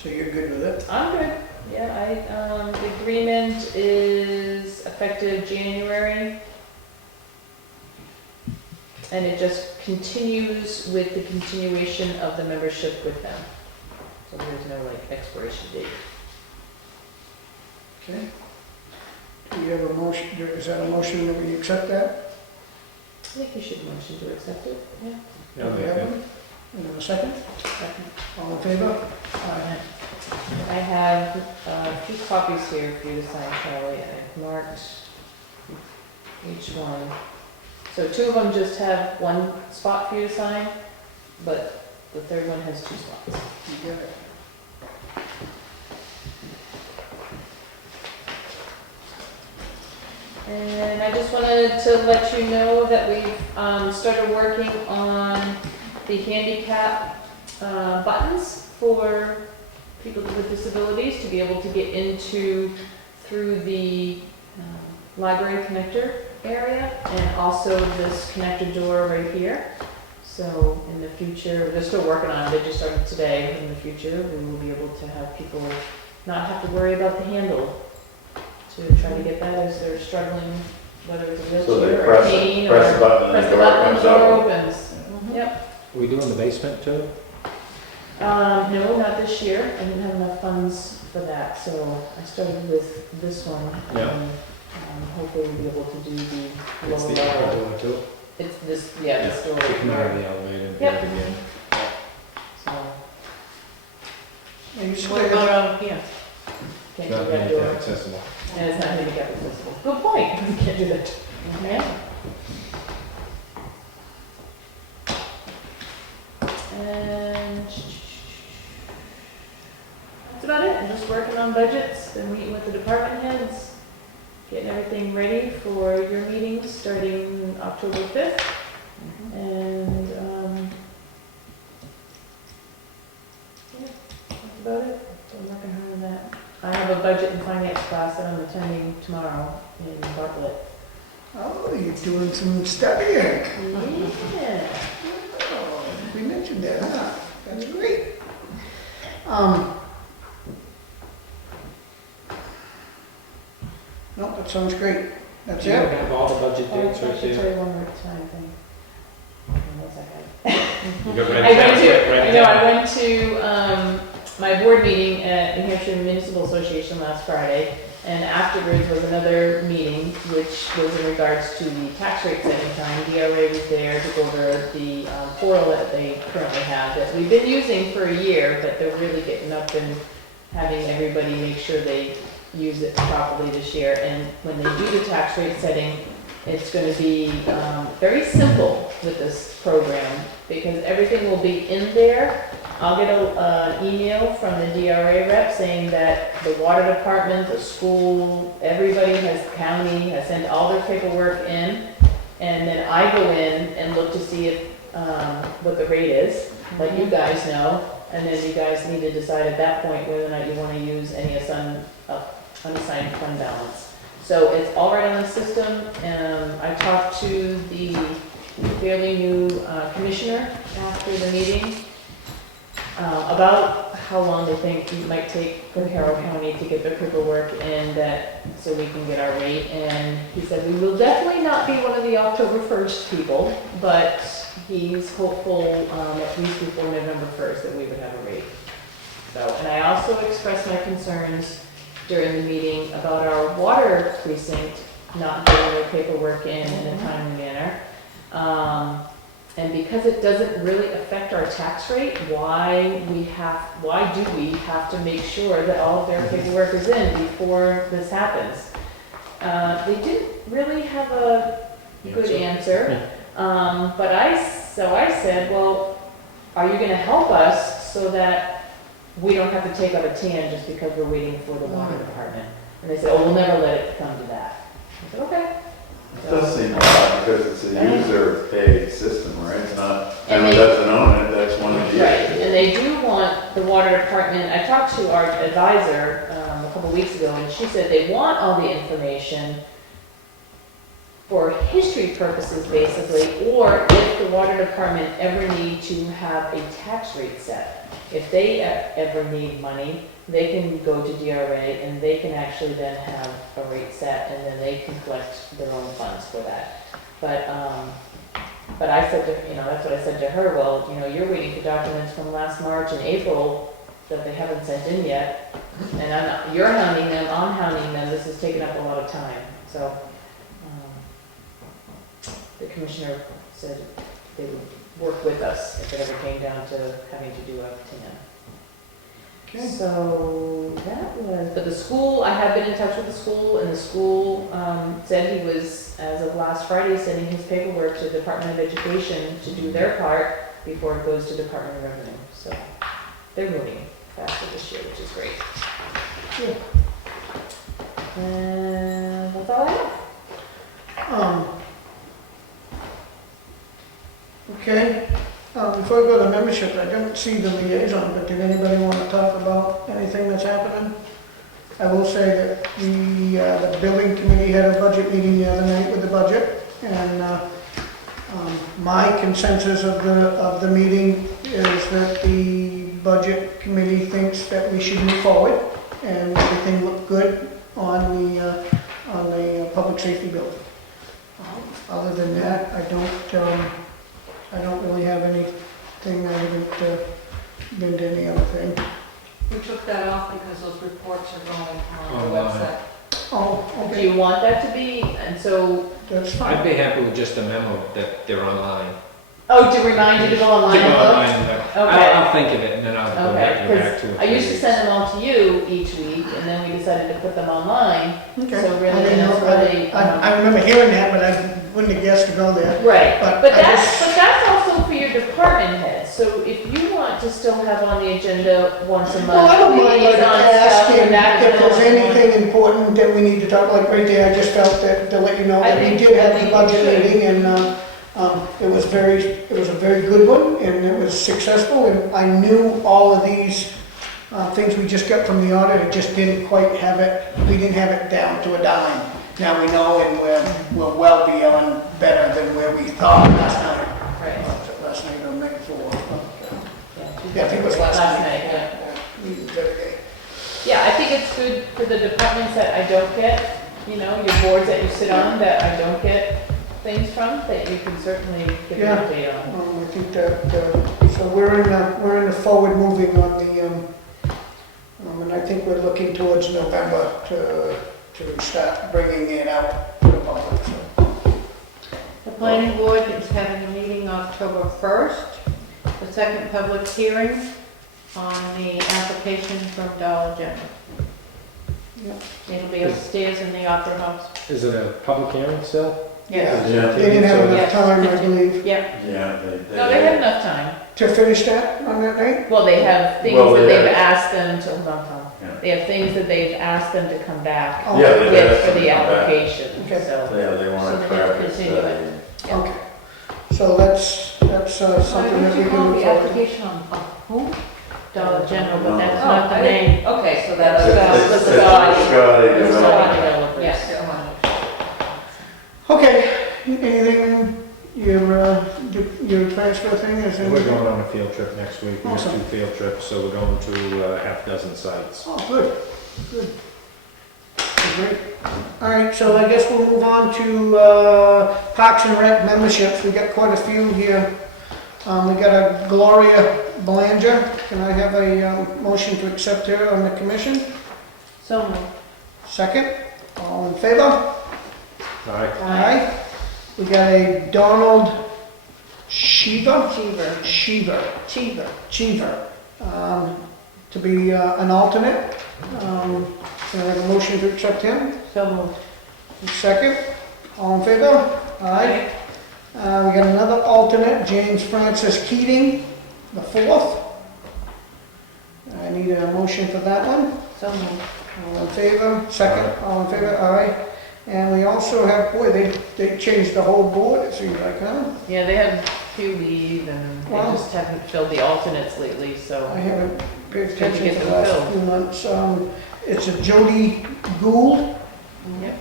So you're good with it? I'm good. Yeah, the agreement is effective January. And it just continues with the continuation of the membership with them. So there's no expiration date. Okay. Do we have a motion, is that a motion that we accept that? I think you should motion to accept it, yeah. Yeah, Do we have one? And a second? Second. All in favor? I have a few copies here for you to sign, Charlie. I've marked each one. So two of them just have one spot for you to sign, but the third one has two spots. You got it. And I just wanted to let you know that we've started working on the handicap buttons for people with disabilities to be able to get through the library connector area, and also this connector door right here. So in the future, they're still working on it, they just started today. In the future, we will be able to have people not have to worry about the handle to try to get that as they're struggling, whether it's a So they wheelchair or a cane, or press the button and press the the door button and comes the door up. opens. Yep. Are we doing the basement too? No, not this year. I didn't have enough funds for that, so I started with this one. Yeah. And, hopefully we'll be able to do the It's lower the level. other door too? It's this, this door You right come out of here. the elevator and Yep. get it again. So, And you What still about got, out here? can't It's do not that door. handicap accessible. And it's not handicap accessible. Good point. We can't do that. Yeah. And that's about it. I'm just working on budgets, been meeting with the department heads, getting everything ready for your meetings starting October 5th. And, that's about it. So I'm working hard on that. I have a budget and finance class that I'm attending tomorrow in Bartlett. oh, you're doing some studying. Yeah. Oh, we mentioned that, huh? That's great. No, that sounds great. That's Do you it? have all the budget Oh, dates I right should tell there? you one more time thing. One second. You got I red went tabs, to, red I know, tab. I went to my board meeting at New Hampshire Municipal Association last Friday, And afterwards was another meeting, which was in regards to the tax rate setting time. DRA was there to go over the portal that they currently have, that we've been using for a year, but they're really getting up and having everybody make sure they use it properly this year. And when they do the tax rate setting, it's going to be very simple with this program, because everything will be in there. I'll get an email from the DRA rep saying that the water department, the school, everybody county has sent all their paperwork in. And then I go in and look to see if, what the rate is, let you guys know. And then you guys need to decide at that point whether or not you want to use any unassigned fund balance. So it's all right on the system. I talked to the fairly new commissioner after the meeting about how long they think it might take for Carroll County to get their paperwork in, that so we can get our rate. And he said we will definitely not be one of the October 1st people, but he's hopeful at least before November 1st that we would have a rate. So, and I also expressed my concerns during the meeting about our water precinct not getting their paperwork in a timely manner. And because it doesn't really affect our tax rate, why do we have to make sure that all of their paperwork is in before this happens? They didn't really have a good answer. But I said, well, are you gonna help us so that we don't have to take out a TAN just because we're waiting for the water department? And they said, oh, we'll never let it come to that. I said, okay. It does seem odd because it's a user-paid system, right? It's not, And anyone doesn't own it, that's one of the Right, issues. and they do want the water department, I talked to our advisor a couple weeks ago, and she said they want all the information for history purposes, basically, or if the water department ever need to have a tax rate set. If they ever need money, they can go to DRA and they can actually then have a rate set, and then they can collect their own funds for that. But I said to, that's what I said to her, well, you're waiting for documents from last March and April that they haven't sent in yet, and you're hounding them, I'm hounding them, this is taking up a lot of time. So the commissioner said they would work with us if it ever came down to having to do a TAN. Okay. So that was, but the school, I have been in touch with the school, and the school said he was, as of last Friday, sending his paperwork to the Department of Education to do their part before it goes to Department of Revenue. So they're moving faster this year, which is great. And that's all I have. Okay, before we go to membership, I don't see the liaison, but did anybody want to talk about anything that's happening? I will say that the building committee had a budget meeting the other night with the budget, and my consensus of the meeting is that the budget committee thinks that we should move forward, and everything looked good on the public safety building. Other than that, I don't really have anything. I haven't been to any other thing. We took that off because those reports are going on the Online. website. Oh, Do okay, you want that to be, and so, that's I'd fine. be happy with just a memo that they're online. to remind you to go online To and go look? online and look. Okay. I'll think of it and then I'll go back Okay, and back to it. because I used to send them all to you each week, and then we decided to put them online. Okay. So really, I didn't that's know- really, I remember hearing that, but I wouldn't have guessed to go there. Right, But but I that's also for your department heads, so if you want to still have on the agenda once a month. Well, I don't mind like liaison stuff, asking and that if kind there's of- anything important that we need to talk, like right there, I just felt that to let you know I that we think- did I have think the we budget should. meeting, and it was a very good one, and it was successful, and I knew all of these things we just got from the audit, it just didn't quite have it, we didn't have it down to a dime. Now we know, and we're well beyond better than where we thought last night. Right. Was it last night or the night before? Yeah, Yeah, I think it was last night. yeah. The other day. Yeah, I think it's good for the departments that I don't get, your boards that you sit on that I don't get things from, that you can certainly give an Yeah. update on. I think that, so we're in the forward moving on the, and I think we're looking towards November to to start bringing it out to the public, so. The planning board is having a meeting October 1st, the second public hearing on the application from Dollar General. It'll be upstairs in the Opera House. Is it a public hearing still? Yes. Yeah. They didn't have enough Yes. time, I believe, Yep. Yeah, No, they have enough time. to finish that on that night. Well, they have things Well, that they they've have- asked them to, hold on, Tom. Yeah. They have things that they've asked them to come back Oh, Yeah, they with asked for them the to come back. application, Okay. so. Yeah, they So want they to have to practice continue that. it. Okay, so that's something that we can move The forward. application on who? Dollar General, but that's Oh, not the I didn't- name. Okay, so It's that's. it's- it's Scotty. Scotty It's development. Scotty developers. Yes. Okay, anything, your transfer thing is in? We're going on a field trip next week. We just do Awesome. field trips, so we're going to a half dozen sites. Oh, good, good. Great. All right, so I guess we'll move on to Parks and Rec memberships. We got quite a few here. We got a Gloria Belanger. Can I have a motion to accept her on the commission? So moved. Second, all in favor? All right. Aye. We got a Donald Cheever, to be an alternate. Can I have a motion to accept him? So moved. Second, all in favor? Aye. We got another alternate, James Francis Keating, the fourth. I need a motion for that one. So moved. All in favor? Second, all in favor? Aye. And we also have, boy, they changed the whole board, it seems like, huh? Yeah, they had a few leave and they Wow. just haven't filled the alternates lately, so. I haven't paid It's good to attention get to the them last filled. few months. It's a Jody Gould Yep.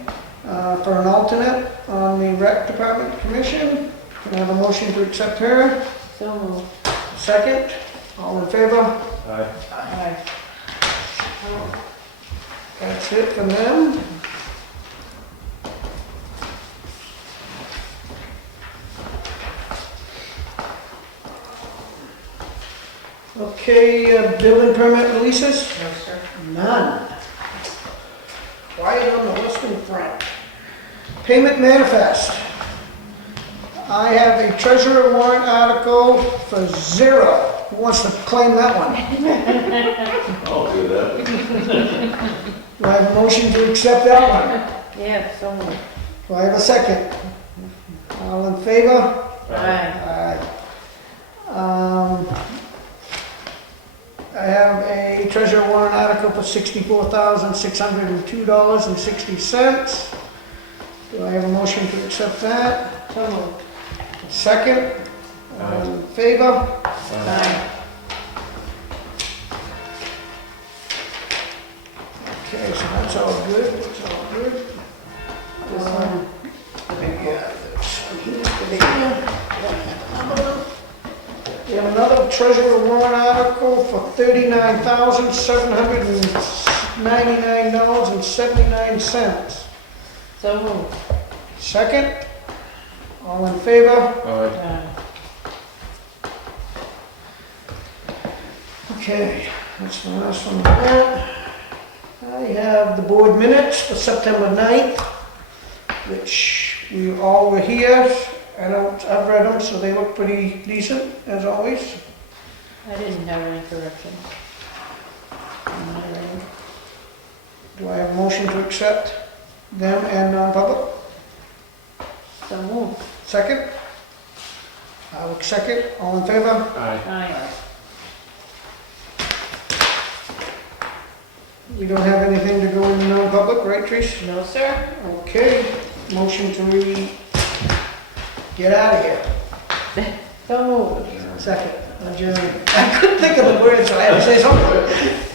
for an alternate on the Rec Department Commission. Can I have a motion to accept her? So moved. Second, all in favor? Aye. Aye. That's it for them. Okay, building permit releases? No, sir. None. Quiet on the western front. Payment manifest. I have a treasurer warrant article for $0. Who wants to claim that one? I'll do that. Do I have a motion to accept that one? Yeah, so moved. Do I have a second? All in favor? Aye. Aye. I have a treasurer warrant article for $64,602.60. Do I have a motion to accept that? So moved. Second? All in favor? Aye. Okay, so that's all good, that's all good. This one? Yeah, that's here. We have another treasurer warrant article for $39,799.79. So moved. Second? All in favor? All right. Aye. Okay, that's the last one of that. I have the board minutes for September 9th, which we all were here. I've read them, so they look pretty decent, as always. I didn't have any corrections. Do I have a motion to accept them and non-public? So moved. Second? I'll second. All in favor? Aye. Aye. We don't have anything to go into non-public, right, Trish? No, sir. Okay, motion to get out of here. So moved. Second. Adjourn. I couldn't think of the words, so I had to say something.